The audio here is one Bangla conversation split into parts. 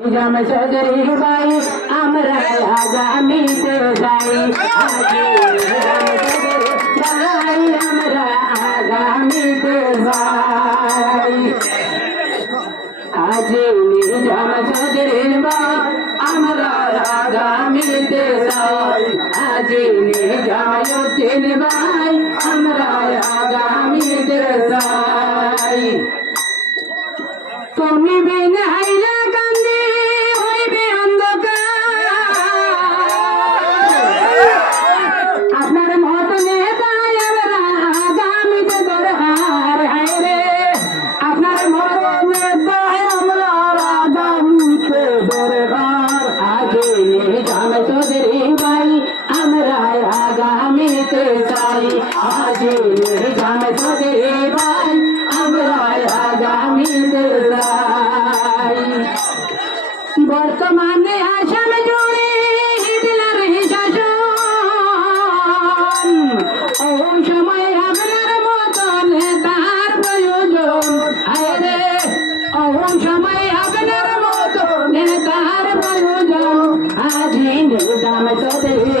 জাম চৌধুরী ভাই আমরা আগামীতে যাই ভাই আমরা আগামীতে যাই আজি নিজাম চৌধুরী ভাই আমরা আগামীতে যাই আজি নিজামুদ্দিন ভাই আমরা আগামীতে যাই তুমি বিন হাইলা আগামীতে চাই আগে নিজাম চৌধুরী ভাই আমরা আগামীতে চাই বর্তমানে সময় আপনার মতন তার প্রয়োজন। আরে ওই সময় আপনার মতন তার আজি নিজাম চৌধুরী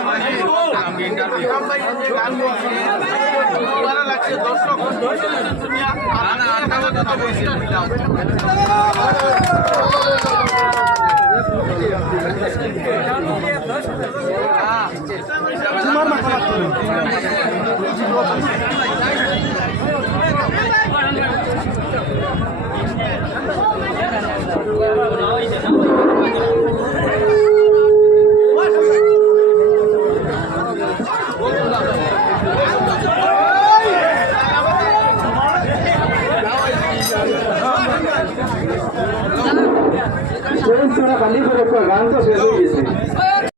ইন্টারভিউ ভালো লাগছে দর্শক না না చేస్తున్న పల్లీ కూడా ఎక్కువ దాంతో చేసింది